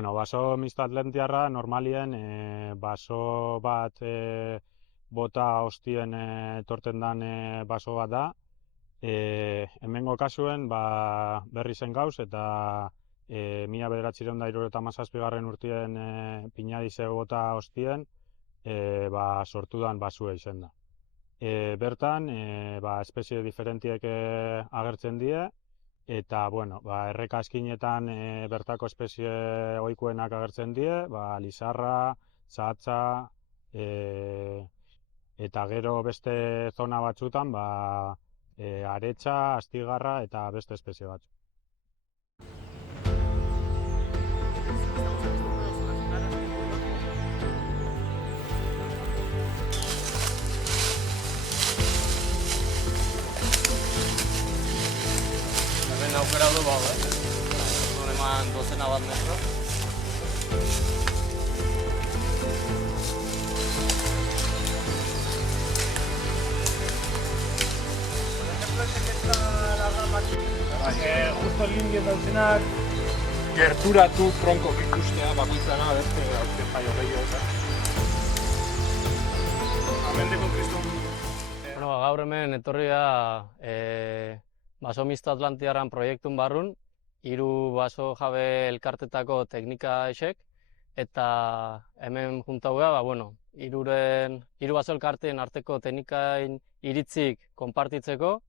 Bueno, baso misto atlantiarra normalien baso bat bota hostien etorten dan baso bat da. Hemengo kasuen berri zen gauz eta 1977 urtien Pinadize bota hostien sortu dan basua izen da. Bertan espezie diferentiek agertzen die, eta erreka eskinetan bertako espezie ohikoenak agertzen die, lizarra, zahatza, eta gero beste zona batzutan aretsa, astigarra eta beste espezie batzu. Hemen aukera du non eman dozena bat metro. Justo lindien dautzenak gerturatu tronkok ikustea bakoitzana beste jaio gehiago. Amendeko kriston. Gaur hemen etorri da baso misto atlantiarran proiektun barrun, 3 baso jabe elkartetako teknika esek, eta hemen juntau da, 3 baso elkarteen arteko teknikain iritzik konpartitzeko,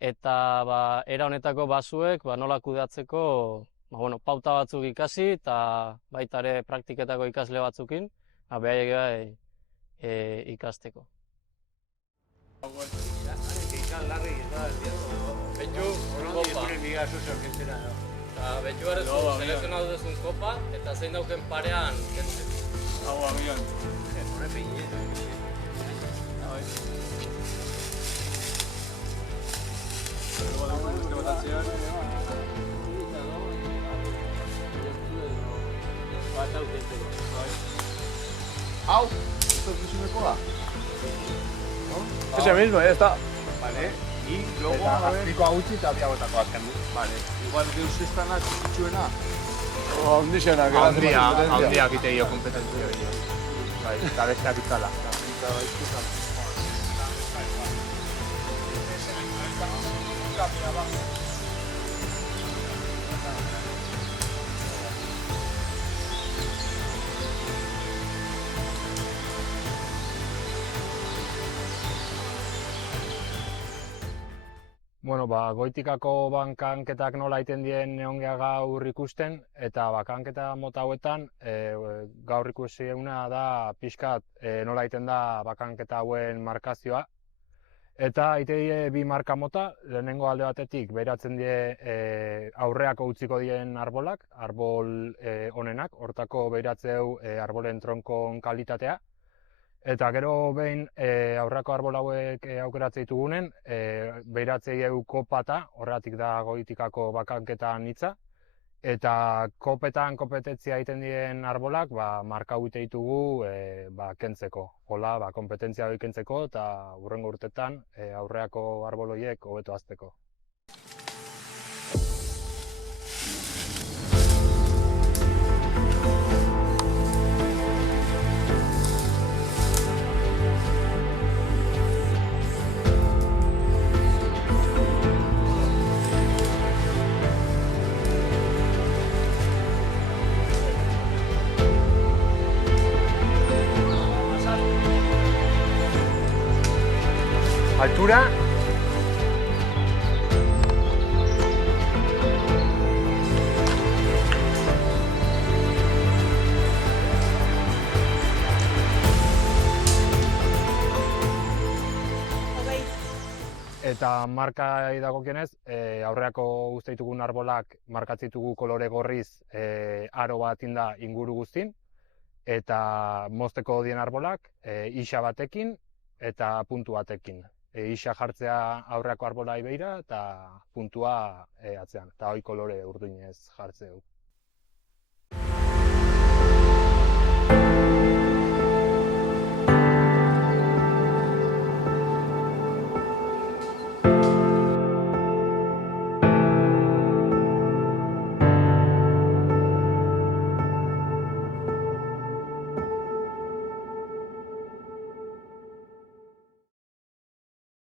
eta era honetako basuek nola kudeatzeko pauta batzuk ikasi eta baita ere praktiketako ikasle batzukin behaiek ikasteko. Betxu, kopa. Betxu garrezu selekzionatu duzun kopa eta zein dauken parean kentzen. Hau agian. Hore peine. Hau, etorkizunekoa. Ese mismo, ya está. Vale, y luego azpiko agutzi eta biagotako azken du. Vale, igual deus estana txikitsuena. Handixenak. Handiak iteio kompetentzia. Bai, eta besteak itzala. Goitikako bankanketak nola egiten dien neongea gaur ikusten, eta bakanketa mota hauetan gaur ikusi eguna da pixkat nola egiten da bakanketa hauen markazioa. Eta egite die 2 marka mota, lehenengo alde batetik behiratzen die aurreako utziko dien arbolak, arbol honenak, hortako behiratzeu arbolen tronkon kalitatea. Eta gero behin aurreko arbol hauek aukeratzen ditugunen, behiratzei kopata, horregatik da goitikako bakanketan hitza. Eta kopetan kompetentzia egiten dien arbolak marka egite ditugu kentzeko. Hola, kompetentzia hori kentzeko eta hurrengo urtetan aurreako arbol horiek hobeto hazteko. Altura. Eta markai dagokienez, aurreako guzti ditugun arbolak markatzen ditugu kolore gorriz aro bat inda inguru guztin, eta mozteko dien arbolak isa batekin eta puntu batekin. Isa jartzea aurreako arbolai beira eta puntua atzean, eta hoi kolore urdinez jartzeu.